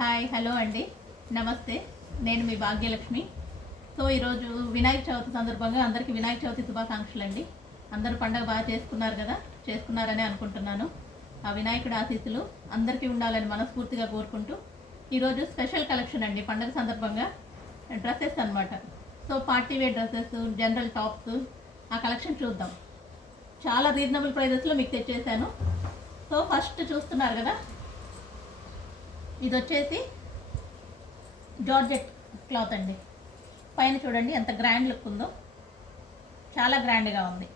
Hi hello అండి, నమస్తే. నేను మీ భాగ్యలక్ష్మి. సో ఈరోజు వినాయక చవితి సందర్భంగా అందరికీ వినాయక చవితి శుభాకాంక్షలు అండి. అందరూ పండుగ బాగా చేసుకున్నారు కదా, చేసుకున్నారని అనుకుంటున్నాను. ఆ వినాయకుడి ఆశీస్సులు అందరికీ ఉండాలని మనస్ఫూర్తిగా కోరుకుంటూ ఈరోజు స్పెషల్ కలెక్షన్ అండి. పండుగ సందర్భంగా డ్రెస్సెస్ అనమాట. So party wear dresses, general tops, ఆ కలెక్షన్ చూద్దాం. చాలా రీజనబుల్ ప్రైజెస్లో మీకు తెచ్చేసాను. సో ఫస్ట్ చూస్తున్నారు కదా, ఇది వచ్చేసి జార్జెట్ క్లాత్ అండి. పైన చూడండి ఎంత గ్రాండ్ లుక్ ఉందో, చాలా గ్రాండ్గా ఉంది.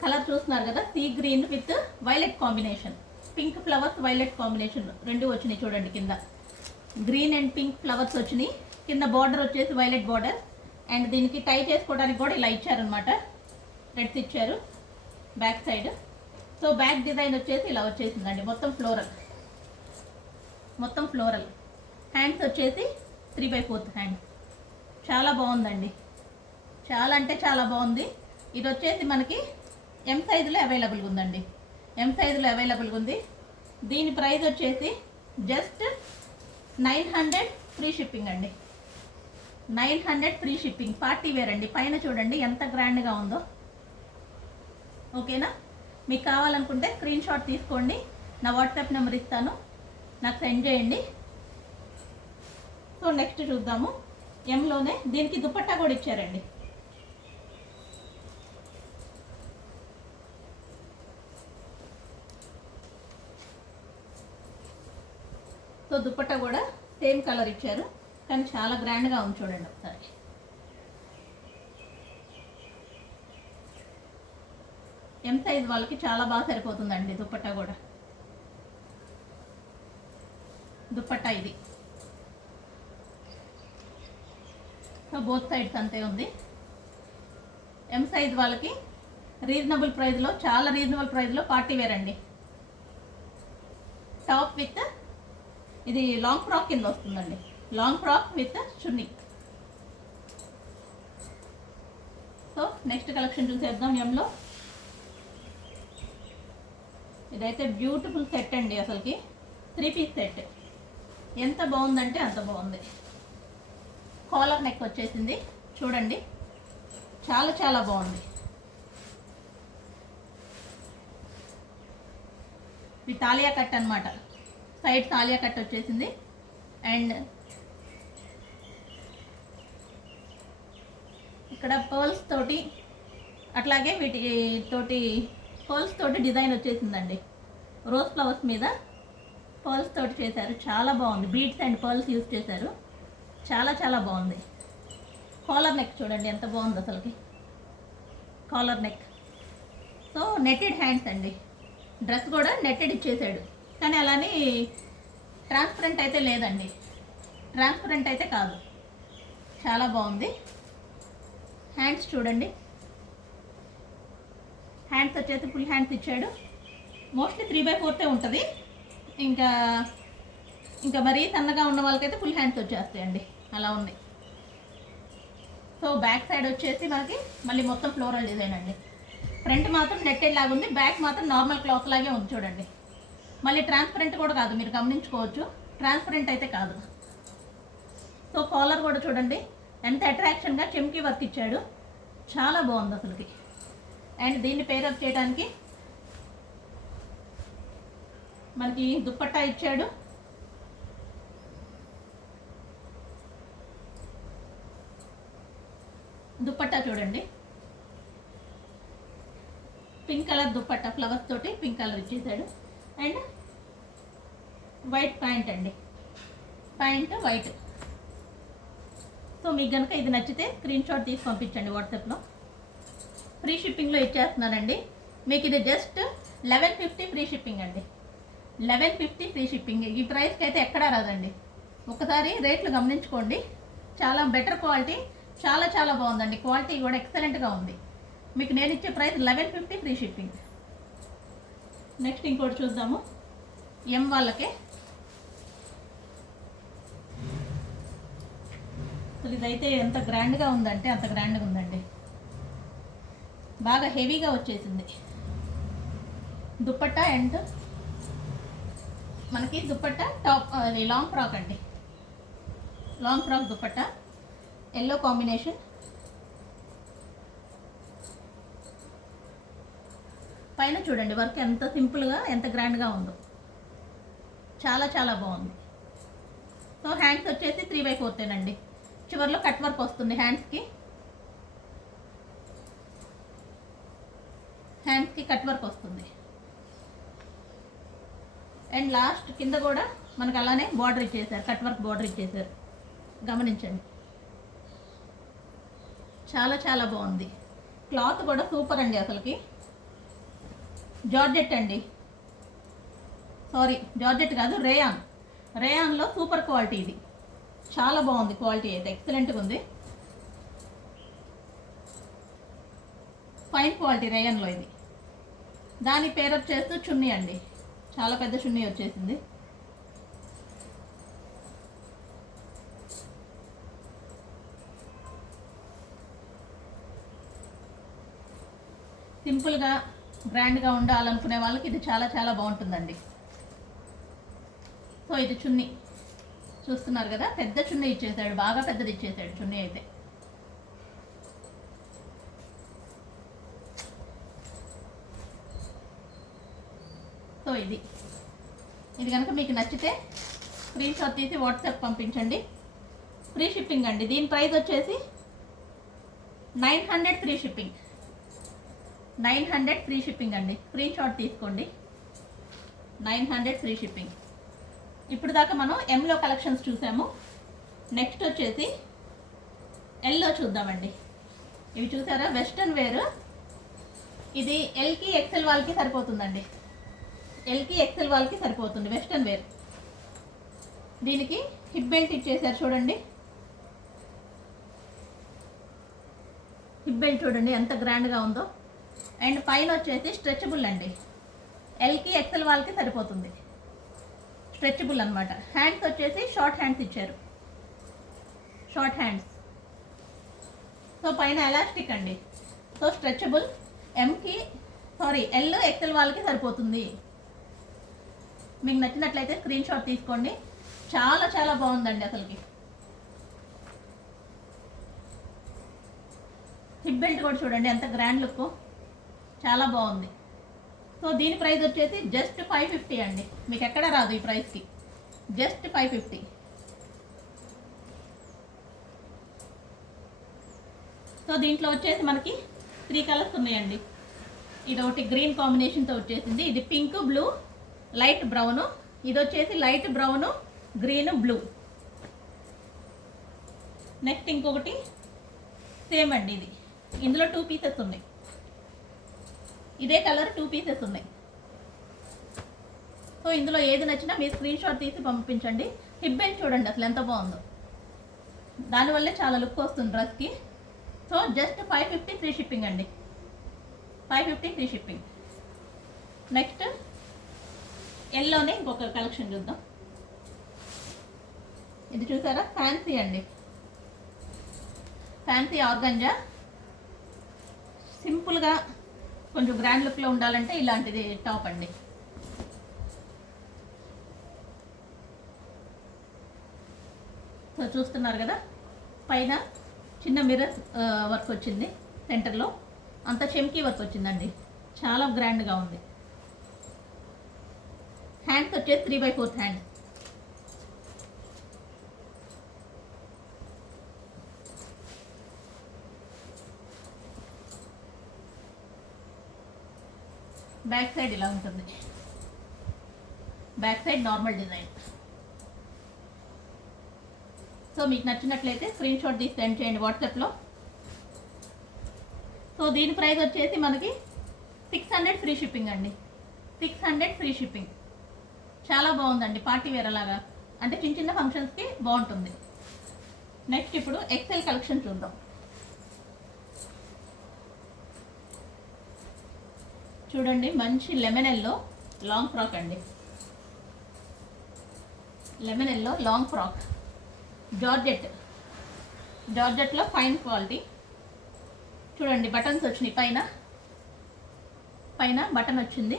కలర్ చూస్తున్నారు కదా, sea green with violet combination, pink flowers violet combination రెండు వచ్చినాయి. చూడండి కింద గ్రీన్ అండ్ పింక్ ఫ్లవర్స్ వచ్చినాయి, కింద బార్డర్ వచ్చేసి వైలెట్ బార్డర్. అండ్ దీనికి టై చేసుకోవడానికి కూడా ఇలా ఇచ్చారనమాట, రెడ్స్ ఇచ్చారు back side. So back design వచ్చేసి ఇలా వచ్చేసిందండి, మొత్తం ఫ్లోరల్. హ్యాండ్స్ వచ్చేసి 3/4 హ్యాండ్స్. చాలా బాగుందండి, చాలా అంటే చాలా బాగుంది. ఇది వచ్చేసి మనకి ఎం సైజులో అవైలబుల్గా ఉందండి, ఎం సైజులో అవైలబుల్గా ఉంది. దీని ప్రైస్ వచ్చేసి జస్ట్ 900 ఫ్రీ షిప్పింగ్ అండి. 900 ఫ్రీ షిప్పింగ్. పార్టీ వేర్ అండి. పైన చూడండి ఎంత గ్రాండ్గా ఉందో. ఓకేనా? మీకు కావాలనుకుంటే స్క్రీన్ షాట్ తీసుకోండి, నా వాట్సాప్ నెంబర్ ఇస్తాను, నాకు సెండ్ చేయండి. సో నెక్స్ట్ చూద్దాము. ఎంలోనే దీనికి దుపట్టా కూడా ఇచ్చారండి. సో దుపట్టా కూడా సేమ్ కలర్ ఇచ్చారు, కానీ చాలా గ్రాండ్గా ఉంది. చూడండి ఒకసారి. ఎం సైజ్ వాళ్ళకి చాలా బాగా సరిపోతుందండి దుపట్టా కూడా. దుపట్టా ఇది. సో బోత్ సైడ్స్ అంతే ఉంది. ఎం సైజ్ వాళ్ళకి రీజనబుల్ ప్రైస్లో, చాలా రీజనబుల్ ప్రైస్లో పార్టీ వేర్ అండి. టాప్ విత్ ఇది లాంగ్ ఫ్రాక్ కింద వస్తుందండి, long frock with chunni. So next collection చూసేద్దాం. ఎంలో ఇదైతే బ్యూటిఫుల్ సెట్ అండి, అసలుకి 3 పీస్ సెట్. ఎంత బాగుందంటే అంత బాగుంది. కాలర్ నెక్ వచ్చేసింది చూడండి, చాలా చాలా బాగుంది. ఇది తాలియా కట్ అనమాట, సైడ్ తాలియా కట్ వచ్చేసింది. అండ్ ఇక్కడ పర్ల్స్ తోటి, అట్లాగే వీటి తోటి పర్ల్స్ తోటి డిజైన్ వచ్చేసిందండి. రోజ్ ఫ్లవర్స్ మీద పర్ల్స్ తోటి చేశారు, చాలా బాగుంది. బీడ్స్ అండ్ పర్ల్స్ యూజ్ చేశారు, చాలా చాలా బాగుంది. కాలర్ నెక్ చూడండి ఎంత బాగుంది అసలుకి, collar neck. So netted hands అండి. డ్రెస్ కూడా నెట్టెడ్ ఇచ్చేసాడు, కానీ అలానే ట్రాన్స్పరెంట్ అయితే లేదండి, ట్రాన్స్పరెంట్ అయితే కాదు. చాలా బాగుంది. హ్యాండ్స్ చూడండి, హ్యాండ్స్ వచ్చేసి ఫుల్ హ్యాండ్స్ ఇచ్చాడు. మోస్ట్లీ 3/4 ఉంటుంది. ఇంకా మరీ సన్నగా ఉన్న వాళ్ళకైతే ఫుల్ హ్యాండ్స్ వచ్చేస్తాయండి, అలా ఉంది. సో బ్యాక్ సైడ్ వచ్చేసి మనకి మళ్ళీ మొత్తం ఫ్లోరల్ డిజైన్ అండి. ఫ్రంట్ మాత్రం నెట్టెడ్ లాగా ఉంది, బ్యాక్ మాత్రం నార్మల్ క్లాత్ లాగే ఉంది చూడండి. మళ్ళీ ట్రాన్స్పరెంట్ కూడా కాదు, మీరు గమనించుకోవచ్చు, ట్రాన్స్పరెంట్ అయితే కాదు. సో కాలర్ కూడా చూడండి ఎంత అట్రాక్షన్గా చెమ్కీ వర్క్ ఇచ్చాడు, చాలా బాగుంది అసలుకి. అండ్ దీన్ని పేరప్ చేయడానికి మనకి దుపట్టా ఇచ్చాడు. దుపట్టా చూడండి, పింక్ కలర్ దుపట్టా, ఫ్లవర్స్ తోటి పింక్ కలర్ ఇచ్చేసాడు. అండ్ వైట్ ప్యాంట్ అండి, ప్యాంట్ వైట్. సో మీకు కనుక ఇది నచ్చితే స్క్రీన్ షాట్ తీసి పంపించండి వాట్సాప్లో. ఫ్రీ షిప్పింగ్లో ఇచ్చేస్తున్నానండి. మీకు ఇది జస్ట్ 1150 ఫ్రీ షిప్పింగ్ అండి, 1150 ఫ్రీ షిప్పింగ్. ఈ ప్రైస్కి అయితే ఎక్కడా రాదండి. ఒకసారి రేట్లు గమనించుకోండి, చాలా బెటర్ క్వాలిటీ, చాలా చాలా బాగుందండి. క్వాలిటీ కూడా ఎక్సలెంట్గా ఉంది. మీకు నేను ఇచ్చే ప్రైస్ 1150 ఫ్రీ షిప్పింగ్. నెక్స్ట్ ఇంకోటి చూద్దాము. ఎం వాళ్ళకే అసలు ఇదైతే ఎంత గ్రాండ్గా ఉందంటే అంత గ్రాండ్గా ఉందండి, బాగా హెవీగా వచ్చేసింది దుపట్టా. అండ్ మనకి దుపట్టా టాప్ అది లాంగ్ ఫ్రాక్ అండి, long frock dupatta yellow combination. పైన చూడండి వర్క్ ఎంత సింపుల్గా ఎంత గ్రాండ్గా ఉందో, చాలా చాలా బాగుంది. సో హ్యాండ్స్ వచ్చేసి 3/4 అండి, చివరిలో కట్ వర్క్ వస్తుంది హ్యాండ్స్కి కట్ వర్క్ వస్తుంది. అండ్ లాస్ట్ కింద కూడా మనకు అలానే బార్డర్ ఇచ్చేసారు, కట్ వర్క్ బార్డర్ ఇచ్చేసారు, గమనించండి. చాలా చాలా బాగుంది. క్లాత్ కూడా సూపర్ అండి, అసలుకి జార్జెట్ అండి, సారీ జార్జెట్ కాదు, రేయాన్లో సూపర్ క్వాలిటీ. ఇది చాలా బాగుంది, క్వాలిటీ అయితే ఎక్సలెంట్గా ఉంది, ఫైన్ క్వాలిటీ రేయాన్లో. ఇది దాని పేరప్ చేస్తూ చున్నీ అండి, చాలా పెద్ద చున్నీ వచ్చేసింది. సింపుల్గా గ్రాండ్గా ఉండాలనుకునే వాళ్ళకి ఇది చాలా చాలా బాగుంటుందండి. సో ఇది చున్నీ చూస్తున్నారు కదా, పెద్ద చున్నీ ఇచ్చేసాడు, బాగా పెద్దది ఇచ్చేసాడు చున్నీ అయితే. సో ఇది కనుక మీకు నచ్చితే స్క్రీన్ షాట్ తీసి వాట్సాప్ పంపించండి. ఫ్రీ షిప్పింగ్ అండి. దీని ప్రైస్ వచ్చేసి 900 ఫ్రీ షిప్పింగ్, 900 ఫ్రీ షిప్పింగ్ అండి. స్క్రీన్ షాట్ తీసుకోండి, 900 ఫ్రీ షిప్పింగ్. ఇప్పుడు దాకా మనం ఎంలో కలెక్షన్స్ చూసాము. నెక్స్ట్ వచ్చేసి ఎల్లో చూద్దామండి. ఇవి చూసారా, వెస్ట్రన్ వేర్. ఇది ఎల్కి ఎక్సెల్ వాళ్ళకి సరిపోతుందండి, ఎల్కి ఎక్సెల్ వాళ్ళకి సరిపోతుంది వెస్ట్రన్ వేర్. దీనికి హిప్ బెల్ట్ ఇచ్చేసారు చూడండి, హిప్ బెల్ట్ చూడండి ఎంత గ్రాండ్గా ఉందో. అండ్ పైన వచ్చేసి స్ట్రెచబుల్ అండి, ఎల్కి ఎక్సెల్ వాళ్ళకి సరిపోతుంది, స్ట్రెచబుల్ అనమాట. హ్యాండ్స్ వచ్చేసి షార్ట్ హ్యాండ్స్ ఇచ్చారు, షార్ట్ హ్యాండ్స్. సో పైన ఎలాస్టిక్ అండి, సో స్ట్రెచబుల్. ఎల్ ఎక్సెల్ వాళ్ళకి సరిపోతుంది. మీకు నచ్చినట్లయితే స్క్రీన్ షాట్ తీసుకోండి, చాలా చాలా బాగుందండి అసలుకి. హిప్ బెల్ట్ కూడా చూడండి ఎంత గ్రాండ్ లుక్, చాలా బాగుంది. సో దీని ప్రైస్ వచ్చేసి జస్ట్ 550 అండి, మీకు ఎక్కడ రాదు ఈ ప్రైస్కి, జస్ట్ 550. సో దీంట్లో వచ్చేసి మనకి 3 కలర్స్ ఉన్నాయండి. ఇది ఒకటి గ్రీన్ కాంబినేషన్తో వచ్చేసింది, ఇది పింక్, బ్లూ, లైట్ బ్రౌను. ఇది వచ్చేసి light brown, green, blue. Next ఇంకొకటి సేమ్ అండి, ఇది ఇందులో 2 పీసెస్ ఉన్నాయి, ఇదే కలర్ 2 పీసెస్ ఉన్నాయి. సో ఇందులో ఏది నచ్చినా మీరు స్క్రీన్ షాట్ తీసి పంపించండి. హిప్ బెల్ట్ చూడండి అసలు ఎంత బాగుందో, దానివల్లే చాలా లుక్ వస్తుంది డ్రెస్కి. సో జస్ట్ 550 ఫ్రీ షిప్పింగ్ అండి, 550 ఫ్రీ షిప్పింగ్. నెక్స్ట్ ఎల్లోనే ఇంకొక కలెక్షన్ చూద్దాం. ఇది చూసారా, ఫ్యాన్సీ అండి, ఫ్యాన్సీ ఆర్గంజా. సింపుల్గా కొంచెం గ్రాండ్ లుక్లో ఉండాలంటే ఇలాంటిది టాప్ అండి. సో చూస్తున్నారు కదా, పైన చిన్న మిర్రర్ వర్క్ వచ్చింది, సెంటర్లో అంతా చెమ్కీ వర్క్ వచ్చిందండి, చాలా గ్రాండ్గా ఉంది. హ్యాండ్స్ వచ్చేసి 3/4 హ్యాండ్స్. బ్యాక్ సైడ్ ఇలా ఉంటుంది, back side normal design. So మీకు నచ్చినట్లయితే స్క్రీన్ షాట్ తీసి సెండ్ చేయండి వాట్సాప్లో. సో దీని ప్రైస్ వచ్చేసి మనకి 600 ఫ్రీ షిప్పింగ్ అండి, 600 ఫ్రీ షిప్పింగ్. చాలా బాగుందండి, పార్టీ వేర్ అలాగా, అంటే చిన్న చిన్న ఫంక్షన్స్కి బాగుంటుంది. నెక్స్ట్ ఇప్పుడు ఎక్సెల్ కలెక్షన్ చూద్దాం. చూడండి మంచి లెమన్ ఎల్లో లాంగ్ ఫ్రాక్ అండి, లెమన్ ఎల్లో లాంగ్ ఫ్రాక్, జార్జెట్లో ఫైన్ క్వాలిటీ. చూడండి బటన్స్ వచ్చినాయి, పైన బటన్ వచ్చింది,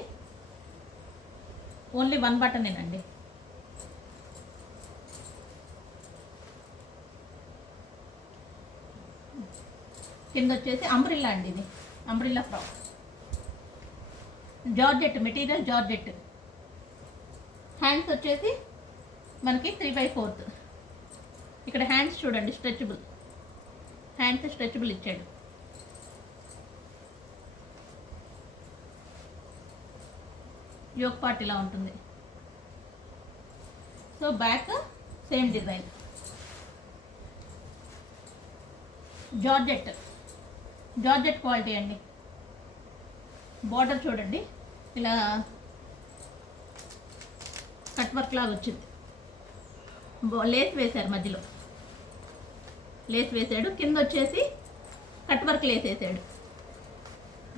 ఓన్లీ 1 బటనేనండి, కింద వచ్చేసి అంబ్రిల్లా అండి, ఇది umbrella frock. Georgette material, georgette. Hands వచ్చేసి మనకి 3/4. ఇక్కడ హ్యాండ్స్ చూడండి, స్ట్రెచబుల్ హ్యాండ్స్, స్ట్రెచబుల్ ఇచ్చాడు. యోక్ పార్ట్ ఇలా ఉంటుంది. So back same design. Georgette, georgette quality అండి. బార్డర్ చూడండి, ఇలా కట్ వర్క్ లాగా వచ్చింది. లేస్ వేశారు, మధ్యలో లేస్ వేసాడు. కింద వచ్చేసి కట్ వర్క్ లేస్ వేసాడు,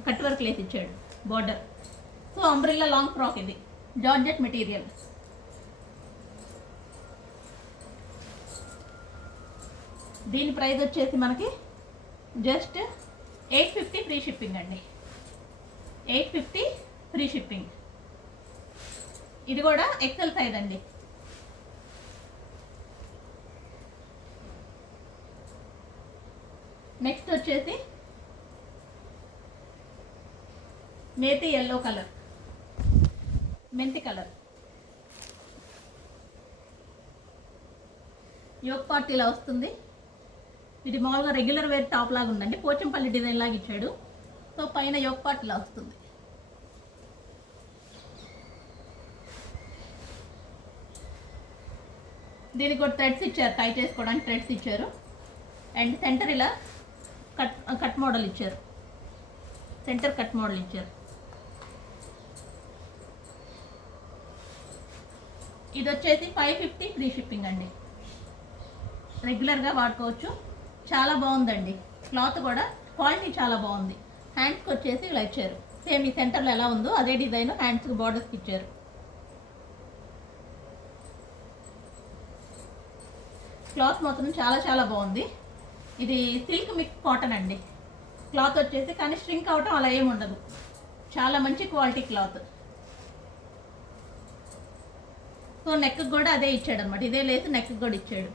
కట్ వర్క్ లేస్ ఇచ్చాడు border. So umbrella long frock ఇది, జార్జెట్ మెటీరియల్. దీని ప్రైస్ వచ్చేసి మనకి జస్ట్ 850 ఫ్రీ షిప్పింగ్ అండి. 850 ఫ్రీ షిప్పింగ్. ఇది కూడా ఎక్సెల్ సైజ్ అండి. నెక్స్ట్ వచ్చేసి నేతి ఎల్లో కలర్, మెంతి కలర్. యోక్ పార్ట్ ఇలా వస్తుంది. ఇది మామూలుగా రెగ్యులర్ వేర్ టాప్ లాగా ఉందండి, పోచంపల్లి డిజైన్ లాగా ఇచ్చాడు. సో పైన యోక్ పార్ట్ ఇలా వస్తుంది. దీనికి కూడా థ్రెడ్స్ ఇచ్చారు, టై చేసుకోవడానికి థ్రెడ్స్ ఇచ్చారు. అండ్ సెంటర్ ఇలా కట్ మోడల్ ఇచ్చారు, సెంటర్ కట్ మోడల్ ఇచ్చారు. ఇది వచ్చేసి 550 ఫ్రీ షిప్పింగ్ అండి. రెగ్యులర్గా వాడుకోవచ్చు, చాలా బాగుందండి. క్లాత్ కూడా క్వాలిటీ చాలా బాగుంది. హ్యాండ్స్కి వచ్చేసి ఇలా ఇచ్చారు, సేమ్ ఈ సెంటర్లో ఎలా ఉందో అదే డిజైన్ హ్యాండ్స్కి బార్డర్స్కి ఇచ్చారు. క్లాత్ మాత్రం చాలా చాలా బాగుంది. ఇది సిల్క్ మిక్స్ కాటన్ అండి క్లాత్ వచ్చేసి, కానీ స్ట్రింక్ అవటం అలా ఏమి ఉండదు. చాలా మంచి క్వాలిటీ క్లాత్. సో నెక్ కూడా అదే ఇచ్చాడు అనమాట, ఇదే లేసి నెక్ కూడా ఇచ్చాడు.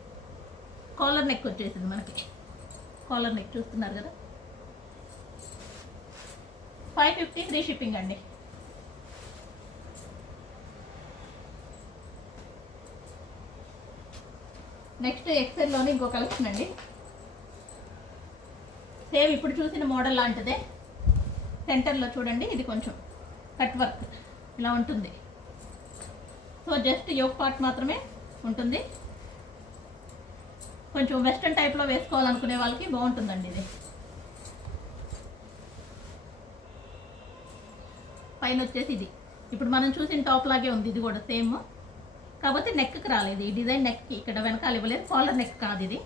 కాలర్ నెక్ వచ్చేసింది మనకి, కాలర్ నెక్ చూస్తున్నారు కదా. 550 ఫ్రీ షిప్పింగ్ అండి. నెక్స్ట్ ఎక్సెల్లోని ఇంకో కలెక్షన్ అండి. సేమ్ ఇప్పుడు చూసిన మోడల్ లాంటిదే. సెంటర్లో చూడండి, ఇది కొంచెం కట్ వర్క్ ఇలా ఉంటుంది. సో జస్ట్ యోక్ పార్ట్ మాత్రమే ఉంటుంది. కొంచెం వెస్ట్రన్ టైప్లో వేసుకోవాలనుకునే వాళ్ళకి బాగుంటుందండి ఇది. పైన వచ్చేసి ఇది ఇప్పుడు మనం చూసిన టాప్ లాగే ఉంది, ఇది కూడా సేమ్. కాకపోతే నెక్కి రాలేదు ఈ డిజైన్, నెక్కి ఇక్కడ వెనకాల ఇవ్వలేదు, కాలర్ నెక్ కాదు ఇది.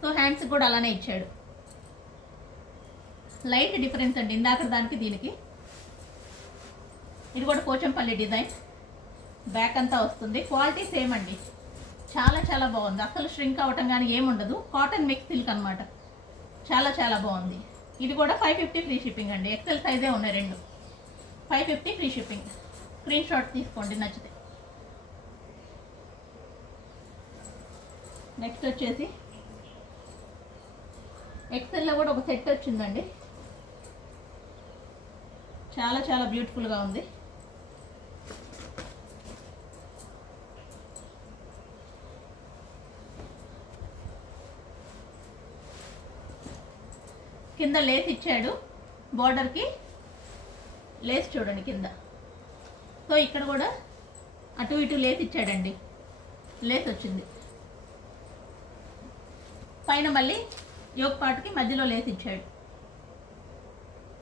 సో హ్యాండ్స్ కూడా అలానే ఇచ్చాడు. లైట్ డిఫరెన్స్ అండి ఇందాక దానికి దీనికి. ఇది కూడా పోచంపల్లి డిజైన్, బ్యాక్ అంతా వస్తుంది. క్వాలిటీ సేమ్ అండి, చాలా చాలా బాగుంది. అసలు స్ట్రింక్ అవ్వటం కానీ ఏముండదు. కాటన్ మిక్స్ సిల్క్ అనమాట, చాలా చాలా బాగుంది. ఇది కూడా 550 ఫ్రీ షిప్పింగ్ అండి. ఎక్సెల్ సైజే ఉన్నాయి రెండు. 550 ఫ్రీ షిప్పింగ్. స్క్రీన్ షాట్ తీసుకోండి నచ్చితే. నెక్స్ట్ వచ్చేసి ఎక్సెల్లో కూడా ఒక సెట్ వచ్చిందండి, చాలా చాలా బ్యూటిఫుల్గా ఉంది. కింద లేస్ ఇచ్చాడు, బార్డర్కి లేస్ చూడండి కింద. సో ఇక్కడ కూడా అటు ఇటు లేస్ ఇచ్చాడండి, లేస్ వచ్చింది. పైన మళ్ళీ యోక్ పార్ట్కి మధ్యలో లేస్ ఇచ్చాడు.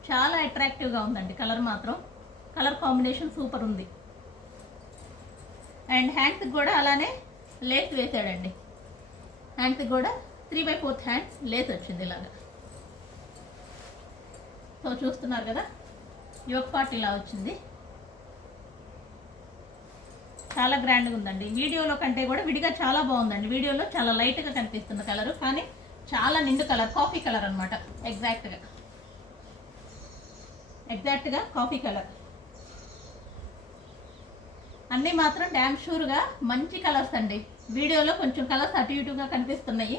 చాలా అట్రాక్టివ్గా ఉందండి. కలర్ మాత్రం, కలర్ కాంబినేషన్ సూపర్ ఉంది. అండ్ హ్యాండ్స్కి కూడా అలానే లేస్ వేసాడండి. హ్యాండ్స్కి కూడా 3/4 హ్యాండ్స్ లేస్ వచ్చింది ఇలాగా. సో చూస్తున్నారు కదా, యోక్ పార్ట్ ఇలా వచ్చింది. చాలా గ్రాండ్గా ఉందండి. వీడియోలో కంటే కూడా విడిగా చాలా బాగుందండి. వీడియోలో చాలా లైట్గా కనిపిస్తుంది కలరు, కానీ చాలా నిండు కలర్, కాఫీ కలర్ అనమాట. ఎగ్జాక్ట్గా కాఫీ కలర్. అన్నీ మాత్రం డ్యామ్ షూర్గా మంచి కలర్స్ అండి. వీడియోలో కొంచెం కలర్స్ అటు ఇటుగా కనిపిస్తున్నాయి,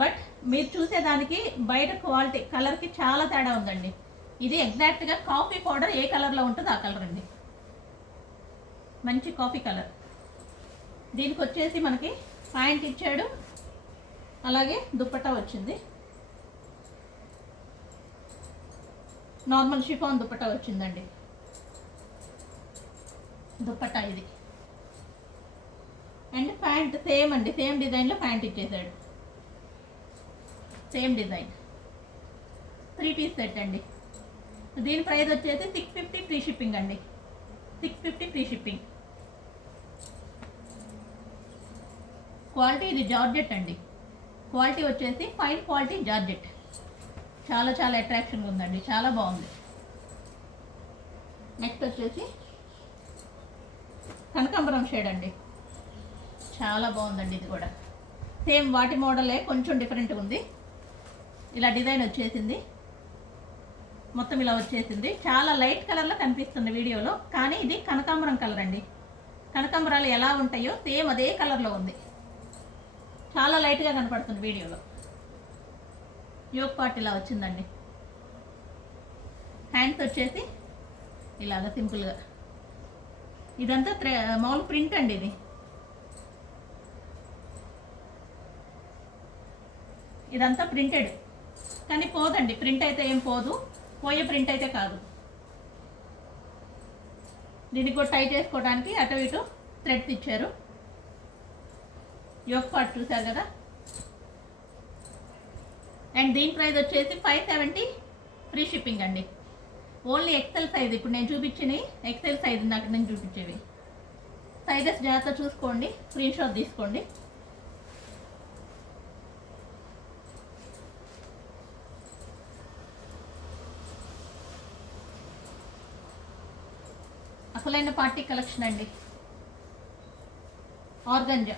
బట్ మీరు చూసేదానికి బయట క్వాలిటీ కలర్కి చాలా తేడా ఉందండి. ఇది ఎగ్జాక్ట్గా కాఫీ పౌడర్ ఏ కలర్లో ఉంటుందో ఆ కలర్ అండి, మంచి కాఫీ కలర్. దీనికి వచ్చేసి మనకి ప్యాంట్ ఇచ్చాడు, అలాగే దుప్పట్టా వచ్చింది, నార్మల్ షిఫాన్ దుప్పట్టా వచ్చిందండి. దుప్పట్టా ఇది అండ్ ప్యాంట్ సేమ్ అండి, సేమ్ డిజైన్లో ప్యాంట్ ఇచ్చేసాడు, సేమ్ డిజైన్. 3 పీస్ సెట్ అండి. దీని ప్రైస్ వచ్చేసి 650 ఫ్రీ షిప్పింగ్ అండి, 650 ఫ్రీ షిప్పింగ్. క్వాలిటీ ఇది జార్జెట్ అండి, క్వాలిటీ వచ్చేసి ఫైన్ క్వాలిటీ జార్జెట్, చాలా చాలా అట్రాక్షన్గా ఉందండి, చాలా బాగుంది. నెక్స్ట్ వచ్చేసి కనకాంబరం షేడ్ అండి, చాలా బాగుందండి. ఇది కూడా సేమ్ వాటి మోడలే, కొంచెం డిఫరెంట్గా ఉంది. ఇలా డిజైన్ వచ్చేసింది, మొత్తం ఇలా వచ్చేసింది. చాలా లైట్ కలర్లో కనిపిస్తుంది వీడియోలో, కానీ ఇది కనకాంబరం కలర్ అండి. కనకాంబరాలు ఎలా ఉంటాయో సేమ్ అదే కలర్లో ఉంది, చాలా లైట్గా కనపడుతుంది వీడియోలో. యోక్ పార్ట్ ఇలా వచ్చిందండి. హ్యాండ్స్ వచ్చేసి ఇలాగ సింపుల్గా. ఇదంతా మామూలు ప్రింట్ అండి, ఇది ఇదంతా ప్రింటెడ్, కానీ పోదండి, ప్రింట్ అయితే ఏం పోదు, పోయే ప్రింట్ అయితే కాదు. దీనికి కూడా టై చేసుకోవడానికి అటు ఇటు థ్రెడ్స్ ఇచ్చారు. యోక్ పార్ట్ చూసారు కదా. అండ్ దీని ప్రైస్ వచ్చేసి 570 ఫ్రీ షిప్పింగ్ అండి. ఓన్లీ ఎక్సెల్ సైజ్, ఇప్పుడు నేను చూపించినవి ఎక్సెల్ సైజ్, నాకు నేను చూపించేవి. సైజెస్ జాగ్రత్త చూసుకోండి, స్క్రీన్ షాట్ తీసుకోండి. అసలైన పార్టీ కలెక్షన్ అండి. ఆర్గంజా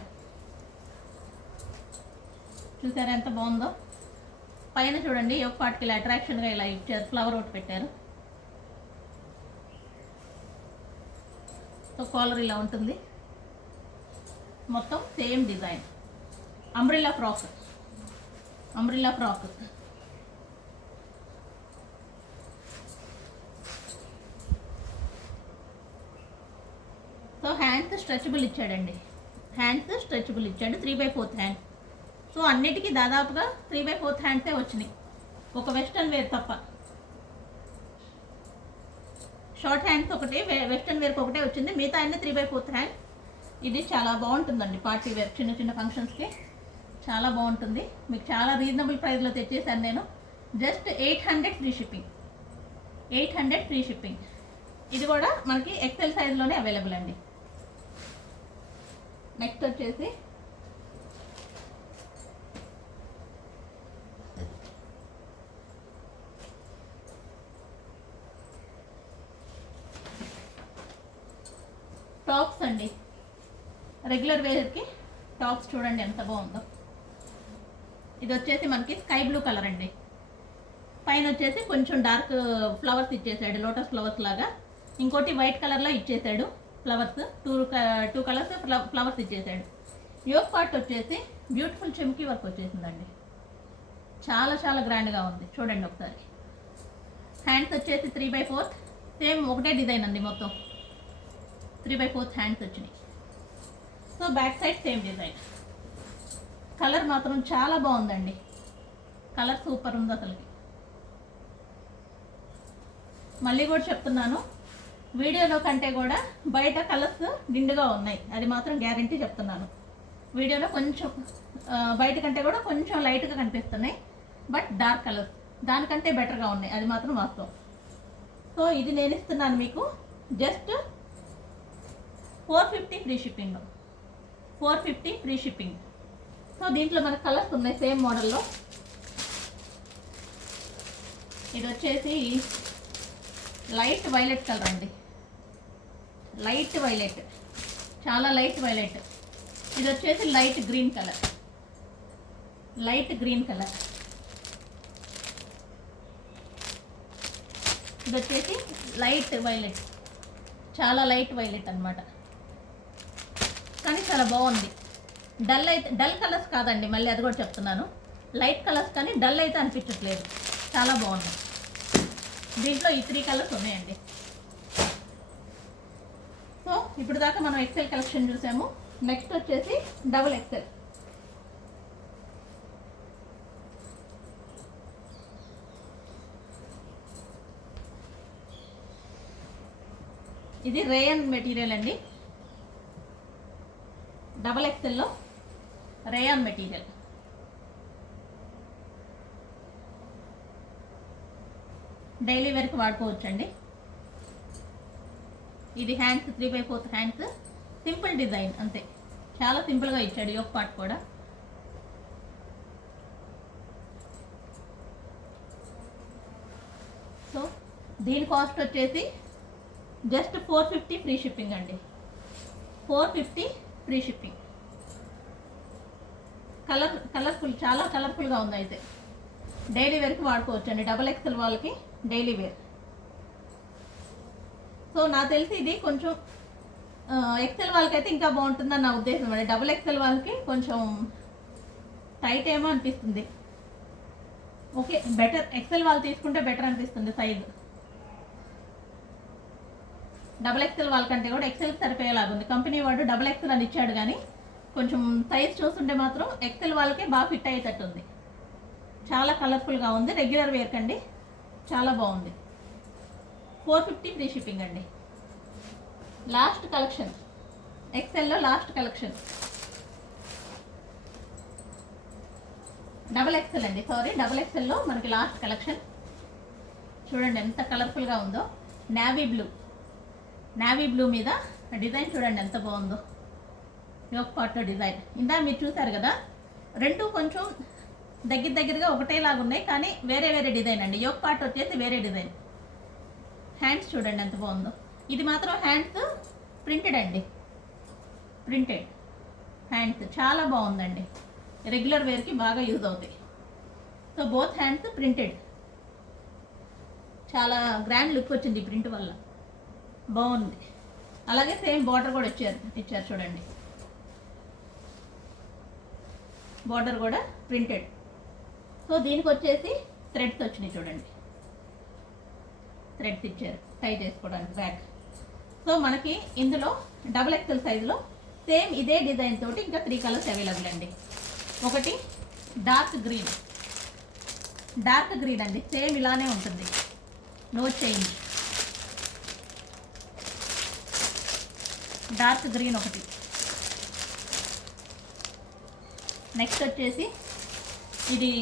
చూసారా ఎంత బాగుందో. పైన చూడండి ఒక పార్ట్కి ఇలా అట్రాక్షన్గా ఇలా ఇచ్చారు, ఫ్లవర్ ఒకటి పెట్టారు. సో కాలర్ ఇలా ఉంటుంది, మొత్తం same design. Umbrella frock, umbrella frock. So hands stretchable ఇచ్చాడండి, హ్యాండ్స్ స్ట్రెచబుల్ ఇచ్చాడు, 3/4 హ్యాండ్. సో అన్నిటికీ దాదాపుగా 3/4 హ్యాండ్సే వచ్చినాయి, ఒక వెస్ట్రన్ వేర్ తప్ప. షార్ట్ హ్యాండ్స్ ఒకటి, వెస్ట్రన్ వేర్కి ఒకటే వచ్చింది, మిగతా అన్ని 3/4 హ్యాండ్. ఇది చాలా బాగుంటుందండి పార్టీ వేర్, చిన్న చిన్న ఫంక్షన్స్కి చాలా బాగుంటుంది. మీకు చాలా రీజనబుల్ ప్రైస్లో తెచ్చేసాను నేను, just 800 free shipping, 800 free shipping. ఇది కూడా మనకి ఎక్సెల్ సైజ్లోనే అవైలబుల్ అండి. నెక్స్ట్ వచ్చేసి టాప్స్ అండి, రెగ్యులర్ వేర్కి టాప్స్ చూడండి ఎంత బాగుందో. ఇది వచ్చేసి మనకి స్కై బ్లూ కలర్ అండి, పైన వచ్చేసి కొంచెం డార్క్ ఫ్లవర్స్ ఇచ్చేసాడు, లోటస్ ఫ్లవర్స్ లాగా. ఇంకోటి వైట్ కలర్లో ఇచ్చేసాడు ఫ్లవర్స్, టూ కలర్స్ ఫ్లవర్స్ ఇచ్చేసాడు. యోక్ పార్ట్ వచ్చేసి బ్యూటిఫుల్ చెమ్కీ వర్క్ వచ్చేసిందండి, చాలా చాలా గ్రాండ్గా ఉంది చూడండి ఒకసారి. హ్యాండ్స్ వచ్చేసి 3/4 సేమ్ ఒకటే డిజైన్ అండి, మొత్తం 3/4 హ్యాండ్స్ వచ్చినాయి. So back side same design. Colour మాత్రం చాలా బాగుందండి, కలర్ సూపర్ ఉంది అసలుకి. మళ్ళీ కూడా చెప్తున్నాను, వీడియోలో కంటే కూడా బయట కలర్స్ నిండుగా ఉన్నాయి, అది మాత్రం గ్యారంటీ చెప్తున్నాను. వీడియోలో కొంచెం బయట కంటే కూడా కొంచెం లైట్గా కనిపిస్తున్నాయి, బట్ డార్క్ కలర్స్ దానికంటే బెటర్గా ఉన్నాయి, అది మాత్రం వాస్తవం. సో ఇది నేను ఇస్తున్నాను మీకు just 450 free shipping, 450 free shipping. So దీంట్లో మనకు కలర్స్ ఉన్నాయి సేమ్ మోడల్లో. ఇది వచ్చేసి లైట్ వైలెట్ కలర్ అండి, లైట్ వైలెట్, చాలా లైట్ వైలెట్. ఇది వచ్చేసి light green colour, light green colour. ఇది వచ్చేసి లైట్ వైలెట్, చాలా లైట్ వైలెట్ అన్నమాట, కానీ చాలా బాగుంది. డల్ అయితే డల్ కలర్స్ కాదండి, మళ్ళీ అది కూడా చెప్తున్నాను, లైట్ కలర్స్ కానీ డల్ అయితే అనిపించట్లేదు, చాలా బాగున్నాయి. దీంట్లో ఈ 3 కలర్స్ ఉన్నాయండి. సో ఇప్పుడు దాకా మనం ఎక్సెల్ కలెక్షన్ చూసాము. నెక్స్ట్ వచ్చేసి డబుల్ ఎక్సెల్. ఇది రేయన్ మెటీరియల్ అండి. డబల్ ఎక్సెల్లో రేయాన్ మెటీరియల్. డైలీ వేర్కి వాడుకోవచ్చండి. ఇది హ్యాండ్స్ 3/4 హ్యాండ్స్, సింపుల్ డిజైన్ అంతే, చాలా సింపుల్గా ఇచ్చాడు. యోక్ పార్ట్ కూడా సో దీని కాస్ట్ వచ్చేసి జస్ట్ 450 ఫ్రీ షిప్పింగ్ అండి. 450 ఫ్రీ షిప్పింగ్. కలర్ఫుల్, చాలా కలర్ఫుల్గా ఉంది. అయితే డైలీ వేర్కి వాడుకోవచ్చు అండి. డబల్ ఎక్సెల్ వాళ్ళకి డైలీ వేర్. సో నాకు తెలిసి ఇది కొంచెం ఎక్సెల్ వాళ్ళకైతే ఇంకా బాగుంటుందని నా ఉద్దేశం అండి. డబుల్ ఎక్సెల్ వాళ్ళకి కొంచెం టైట్ ఏమో అనిపిస్తుంది. ఓకే, బెటర్ ఎక్సెల్ వాళ్ళు తీసుకుంటే బెటర్ అనిపిస్తుంది సైజు. డబుల్ ఎక్సెల్ వాళ్ళకంటే కూడా ఎక్సెల్ సరిపోయేలాగా ఉంది. కంపెనీ వాడు డబుల్ ఎక్సెల్ అని ఇచ్చాడు, కానీ కొంచెం సైజ్ చూస్తుంటే మాత్రం ఎక్సెల్ వాళ్ళకే బాగా ఫిట్ అయ్యేటట్టు ఉంది. చాలా కలర్ఫుల్గా ఉంది. రెగ్యులర్ వేర్ కండి, చాలా బాగుంది. 450 ఫ్రీ షిప్పింగ్ అండి. లాస్ట్ కలెక్షన్, ఎక్సెల్లో లాస్ట్ కలెక్షన్ డబల్ ఎక్సెల్ అండి. సారీ, డబల్ ఎక్సెల్లో మనకి లాస్ట్ కలెక్షన్. చూడండి ఎంత కలర్ఫుల్గా ఉందో. నావీ బ్లూ మీద డిజైన్ చూడండి ఎంత బాగుందో. యోక్ పార్ట్లో డిజైన్ ఇందా మీరు చూసారు కదా. రెండు కొంచెం దగ్గరగా ఒకటేలాగా ఉన్నాయి, కానీ వేరే వేరే డిజైన్ అండి. యోక్ పార్ట్ వచ్చేసి వేరే డిజైన్. హ్యాండ్స్ చూడండి ఎంత బాగుందో. ఇది మాత్రం హ్యాండ్స్ ప్రింటెడ్ అండి, ప్రింటెడ్ హ్యాండ్స్ చాలా బాగుందండి. రెగ్యులర్ వేర్కి బాగా యూజ్ అవుతాయి. సో బోత్ హ్యాండ్స్ ప్రింటెడ్, చాలా గ్రాండ్ లుక్ వచ్చింది ఈ ప్రింట్ వల్ల, బాగుంది. అలాగే సేమ్ బార్డర్ కూడా ఇచ్చారు చూడండి. బార్డర్ కూడా ప్రింటెడ్. సో దీనికి వచ్చేసి థ్రెడ్స్ వచ్చినాయి చూడండి. థ్రెడ్స్ ఇచ్చారు టై చేసుకోవడానికి బ్యాక్. సో మనకి ఇందులో డబుల్ ఎక్సెల్ సైజులో సేమ్ ఇదే డిజైన్ తోటి ఇంకా 3 కలర్స్ అవైలబుల్ అండి. ఒకటి డార్క్ గ్రీన్ అండి, సేమ్ ఇలానే ఉంటుంది, నో చేంజ్. డార్క్ గ్రీన్ ఒకటి. నెక్స్ట్ వచ్చేసి ఇది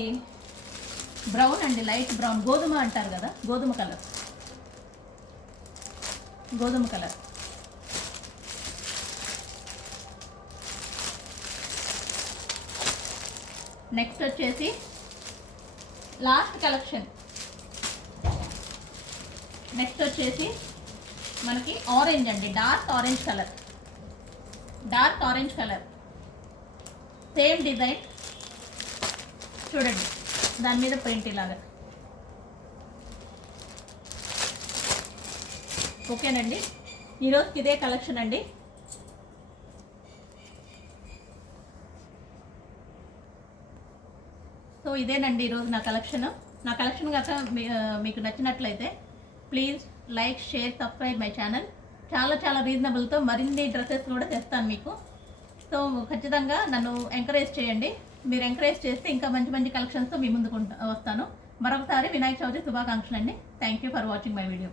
బ్రౌన్ అండి, లైట్ బ్రౌన్, గోధుమ అంటారు కదా, గోధుమ కలర్. నెక్స్ట్ వచ్చేసి లాస్ట్ కలెక్షన్. నెక్స్ట్ వచ్చేసి మనకి ఆరెంజ్ అండి, dark orange colour, same design చూడండి, దాని మీద ప్రింట్ ఇలాగా. ఓకేనండి, ఈరోజుకి ఇదే కలెక్షన్ అండి. సో ఇదేనండి ఈరోజు నా కలెక్షన్ కనుక మీకు నచ్చినట్లయితే please like, share, subscribe my channel. చాలా రీజనబుల్తో మరిన్ని డ్రెస్సెస్ కూడా తెస్తాను మీకు. సో ఖచ్చితంగా నన్ను ఎంకరేజ్ చేయండి. మీరు ఎంకరేజ్ చేస్తే ఇంకా మంచి కలెక్షన్స్తో మీ ముందుకు వస్తాను. మరొకసారి వినాయక చవితి శుభాకాంక్షలు అండి. Thank you for watching my video.